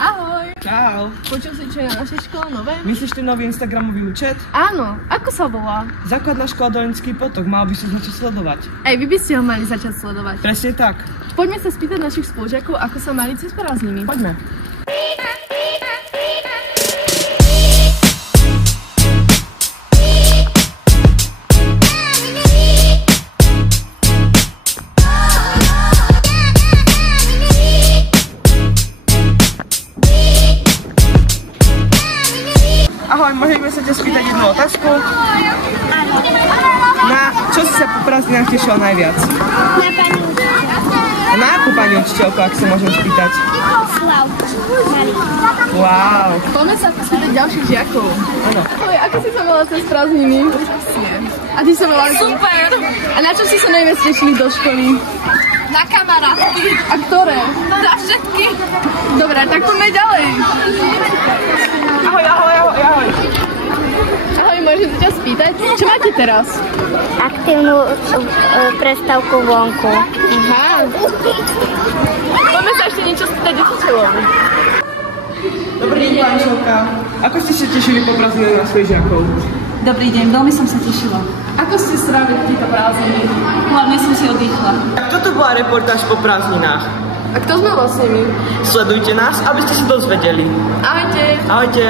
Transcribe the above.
Ahoj. Čau. Počul si, čo je na našej škole nové? Myslíš ten nový instagramový účet? Áno. Ako sa volá? Základná škola Dolenský potok. Mal by si začať sledovať. Ej, vy by ste ho mali začať sledovať. Presne tak. Poďme sa spýtať našich spolužiakov, ako sa mali cez prázdniny. Poďme. Ahoj, môžeme sa ťa spýtať jednu otázku? Na čo si sa po prázdninách tešila najviac? Na pani učiteľku. Na akú pani učiteľku, ak sa môžem spýtať? Slavku. Wow. Poďme sa spýtať ďalších žiakov. Áno. Ahoj, ako si sa mala cez prázdniny? Úžasne. A ty sa mala super. A na čo si sa najviac tešili do školy? Na kamarátky. A ktoré? Na všetky. Dobre, tak poďme ďalej. Ahoj. Ahoj, môžem sa ťa spýtať? Čo máte teraz? Aktívnu prestávku vonku. Aha. Poďme sa ešte niečo spýtať učiteľov. Dobrý deň, pani Šovka. Ako ste sa tešili po prázdninách na svojich žiakov? Dobrý deň, veľmi som sa tešila. Ako ste strávili tieto prázdniny? Hlavne som si oddychla. Tak toto bola reportáž po prázdninách. A kto sme vlastne my? Sledujte nás, aby ste sa dozvedeli. Ahojte. Ahojte.